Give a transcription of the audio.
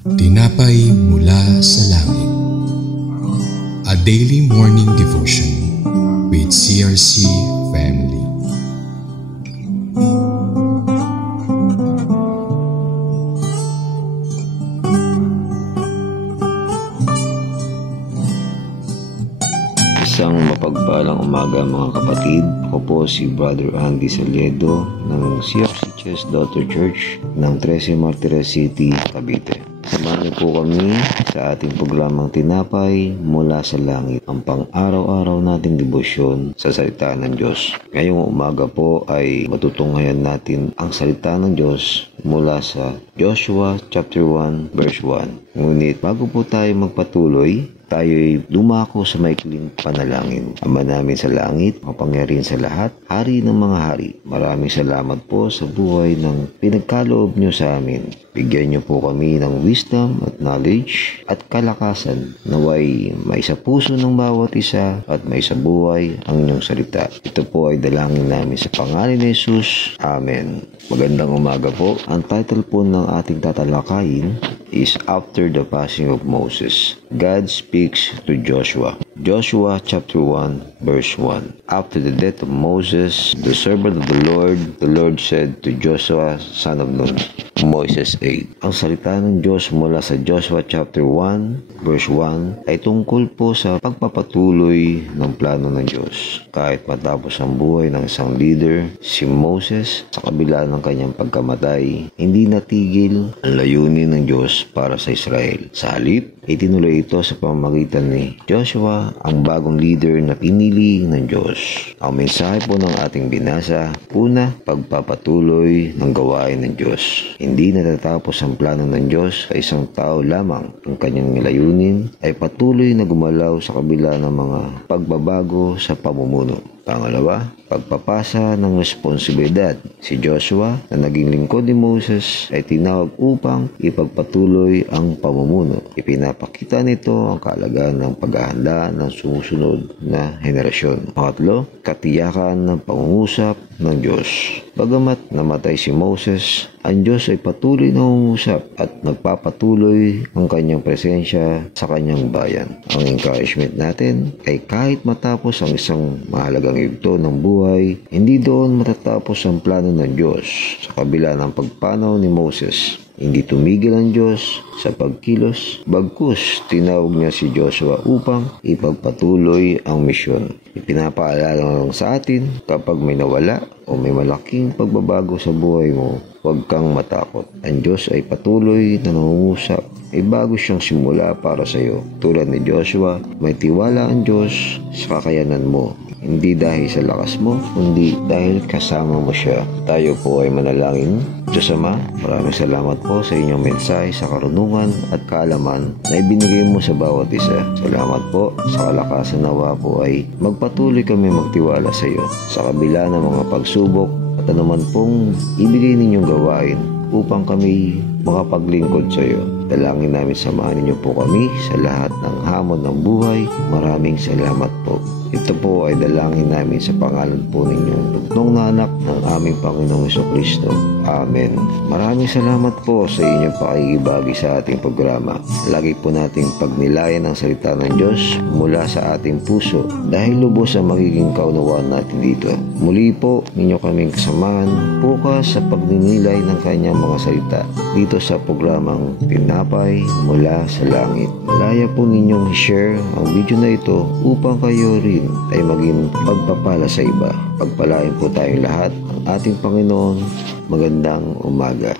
Tinapay mula sa langit. A daily morning devotion with CRC family. Isang mapagpalang umaga mga kapatid. Ako po si Brother Andy Saliedo ng CRC Chess Daughter Church ng 13 Martires City, Cavite. Samahan niyo po kami sa ating programang Tinapay mula sa Langit, ang pang-araw-araw nating debosyon sa salita ng Diyos. Ngayong umaga po ay matutunghayan natin ang salita ng Diyos mula sa Joshua chapter 1 verse 1. Ngunit bago po tayo magpatuloy, tayo'y dumako sa maikling panalangin. Ama namin sa langit, mapangyarihan sa lahat, hari ng mga hari, maraming salamat po sa buhay ng pinagkaloob nyo sa amin. Bigyan nyo po kami ng wisdom at knowledge at kalakasan, naway may sa puso ng bawat isa at may sa buhay ang inyong salita. Ito po ay dalangin namin sa pangalan ni Jesus. Amen. Magandang umaga po. Ang title po ng ating tatalakayin is After the Passing of Moses. God speaks to Joshua. Joshua chapter 1 verse 1. After the death of Moses, the servant of the Lord said to Joshua son of Nun, Moises 8. Ang salita ng Diyos mula sa Joshua chapter 1 verse 1 ay tungkol po sa pagpapatuloy ng plano ng Diyos. Kahit matapos ang buhay ng isang leader, si Moses, sa kabila ng kanyang pagkamatay, hindi natigil ang layunin ng Diyos para sa Israel. Sa halip, itinuloy ito sa pamamagitan ni Joshua, ang bagong leader na pinili ng Diyos. Ang mensahe po ng ating binasa, una, pagpapatuloy ng gawain ng Diyos. Hindi natatapos ang plano ng Diyos sa isang tao lamang. Ang kanyang layunin ay patuloy na gumalaw sa kabila ng mga pagbabago sa pamumuno. Pangalawa, pagpapasa ng responsibilidad. Si Joshua na naging lingkod ni Moses ay tinawag upang ipagpatuloy ang pamumuno. Ipinapakita nito ang kahalagahan ng paghahanda ng sumusunod na henerasyon. Pangatlo, katiyakan ng pangungusap ng Diyos. Bagamat namatay si Moses, ang Diyos ay patuloy na nangungusap at nagpapatuloy ang kanyang presensya sa kanyang bayan. Ang encouragement natin ay kahit matapos ang isang mahalagang yugto ng buhay, hindi doon matatapos ang plano ng Diyos. Sa kabila ng pagpanaw ni Moses, hindi tumigil ang Diyos sa pagkilos, bagkus tinawag niya si Joshua upang ipagpatuloy ang misyon. Ipinapaalala lang sa atin, kapag may nawala o may malaking pagbabago sa buhay mo, huwag kang matakot. Ang Diyos ay patuloy na nangungusap. May bago siyang simula para sa iyo. Tulad ni Joshua, may tiwala ang Diyos sa kakayanan mo. Hindi dahil sa lakas mo, kundi dahil kasama mo siya. Tayo po ay manalangin. Diyos Ama, maraming salamat po sa inyong mensahe sa karunungan at kaalaman na ibinigay mo sa bawat isa. Salamat po sa kalakasan nawa po ay magpatuloy kami magtiwala sa iyo sa kabila ng mga pagsubok at anuman pong ibigay ninyong gawain upang kami makapaglingkod sa iyo. Dalangin namin samahan ninyo po kami sa lahat ng hamon ng buhay. Maraming salamat po. Ito po ay dalangin namin sa pangalan po ninyong bugtong na anak ng aming Panginoong Jesucristo. Amen. Maraming salamat po sa inyong pakikibahagi sa ating programa. Lagi po nating pagnilayan ang salita ng Diyos mula sa ating puso dahil lubos ang magiging kaunawaan natin dito. Muli po ninyo kaming kasamahan bukas sa pagninilay ng kanyang mga salita dito sa programang Tinapay mula sa Langit. Malaya po ninyong share ang video na ito upang kayo rin ay maging pagpapala sa iba. Pagpalain po tayong lahat ng ating Panginoon. Magandang umaga.